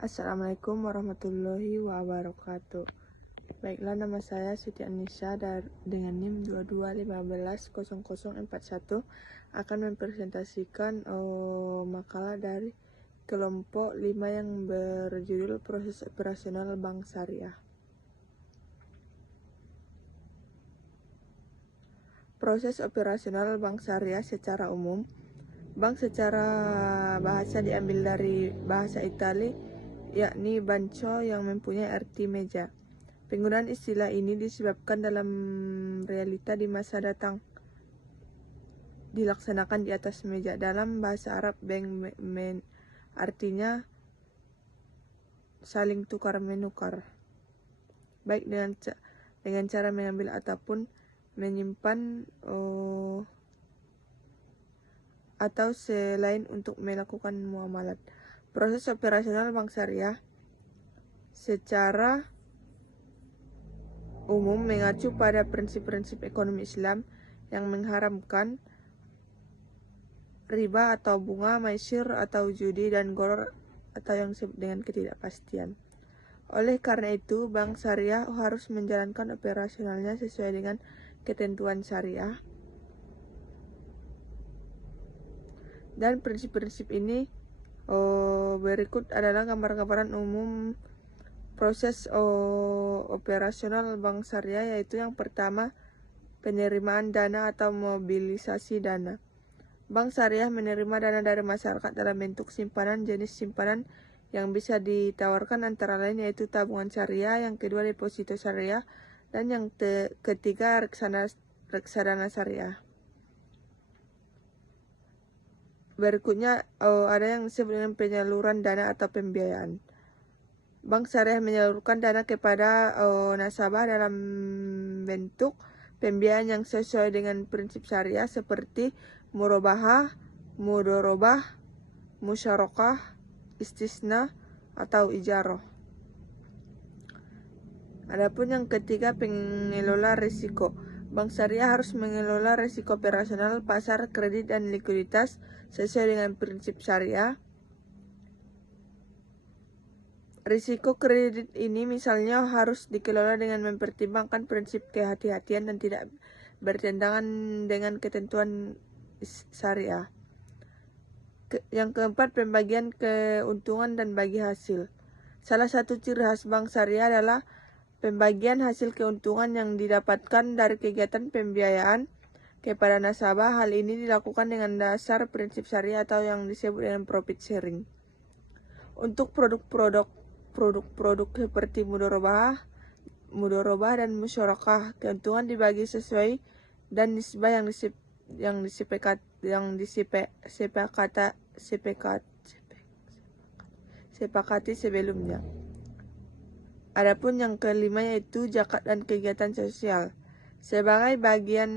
Assalamualaikum warahmatullahi wabarakatuh. Baiklah, nama saya Siti Anissa dengan NIM 22150041 akan mempresentasikan makalah dari kelompok 5 yang berjudul Proses Operasional Bank Syariah. Proses operasional bank syariah secara umum. Bank secara bahasa diambil dari bahasa Italia, yakni banco, yang mempunyai arti meja. Penggunaan istilah ini disebabkan dalam realita di masa datang dilaksanakan di atas meja. Dalam bahasa Arab, bank artinya saling tukar menukar, baik dengan cara mengambil ataupun menyimpan atau selain untuk melakukan muamalat. Proses operasional bank syariah secara umum mengacu pada prinsip-prinsip ekonomi Islam yang mengharamkan riba atau bunga, maisir atau judi, dan goror atau yang disebut dengan ketidakpastian. Oleh karena itu, bank syariah harus menjalankan operasionalnya sesuai dengan ketentuan syariah. Dan prinsip-prinsip ini berikut adalah gambaran umum proses operasional bank syariah, yaitu yang pertama, penerimaan dana atau mobilisasi dana. Bank syariah menerima dana dari masyarakat dalam bentuk simpanan. Jenis simpanan yang bisa ditawarkan antara lain yaitu tabungan syariah, yang kedua deposito syariah, dan yang ketiga reksadana syariah. Berikutnya ada yang disebut dengan penyaluran dana atau pembiayaan. Bank syariah menyalurkan dana kepada nasabah dalam bentuk pembiayaan yang sesuai dengan prinsip syariah seperti murabahah, mudorobah, musyarakah, istisna, atau ijarah. Adapun yang ketiga, pengelola risiko. Bank syariah harus mengelola risiko operasional, pasar, kredit, dan likuiditas sesuai dengan prinsip syariah. Risiko kredit ini misalnya harus dikelola dengan mempertimbangkan prinsip kehati-hatian dan tidak bertentangan dengan ketentuan syariah. Yang keempat, pembagian keuntungan dan bagi hasil. Salah satu ciri khas bank syariah adalah pembagian hasil keuntungan yang didapatkan dari kegiatan pembiayaan kepada nasabah. Hal ini dilakukan dengan dasar prinsip syariah atau yang disebut dengan profit sharing. Untuk produk-produk seperti mudorobah dan musyarakah, keuntungan dibagi sesuai dan nisbah yang disepakati sebelumnya. Adapun yang kelima yaitu zakat dan kegiatan sosial. Sebagai bagian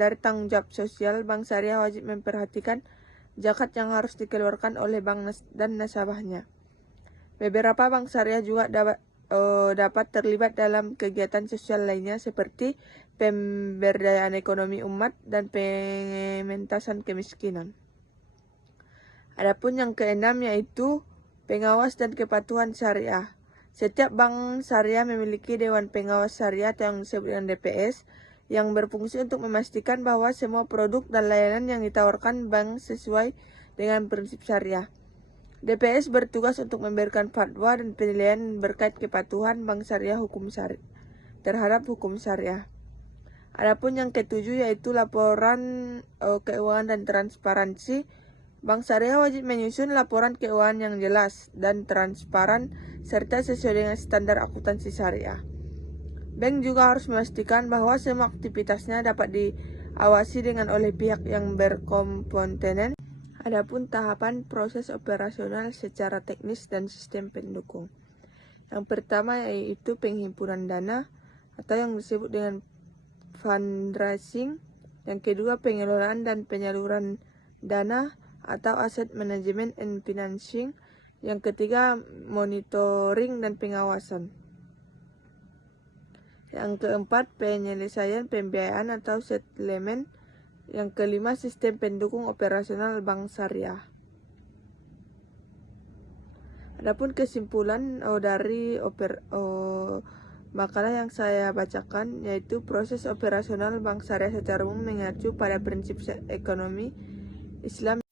dari tanggung jawab sosial, bank syariah wajib memperhatikan zakat yang harus dikeluarkan oleh bank dan nasabahnya. Beberapa bank syariah juga dapat terlibat dalam kegiatan sosial lainnya seperti pemberdayaan ekonomi umat dan pengentasan kemiskinan. Adapun yang keenam yaitu pengawas dan kepatuhan syariah. Setiap bank syariah memiliki Dewan Pengawas Syariah atau yang disebut dengan DPS, yang berfungsi untuk memastikan bahwa semua produk dan layanan yang ditawarkan bank sesuai dengan prinsip syariah. DPS bertugas untuk memberikan fatwa dan penilaian berkait kepatuhan bank syariah terhadap hukum syariah. Adapun yang ketujuh yaitu laporan keuangan dan transparansi. Bank syariah wajib menyusun laporan keuangan yang jelas dan transparan serta sesuai dengan standar akuntansi syariah. Bank juga harus memastikan bahwa semua aktivitasnya dapat diawasi oleh pihak yang berkompeten. Adapun tahapan proses operasional secara teknis dan sistem pendukung. Yang pertama yaitu penghimpunan dana atau yang disebut dengan fundraising. Yang kedua, pengelolaan dan penyaluran dana atau asset management and financing. Yang ketiga, monitoring dan pengawasan. Yang keempat, penyelesaian pembiayaan atau settlement. Yang kelima, sistem pendukung operasional bank syariah. Adapun kesimpulan dari makalah yang saya bacakan, yaitu proses operasional bank syariah secara umum mengacu pada prinsip ekonomi Islam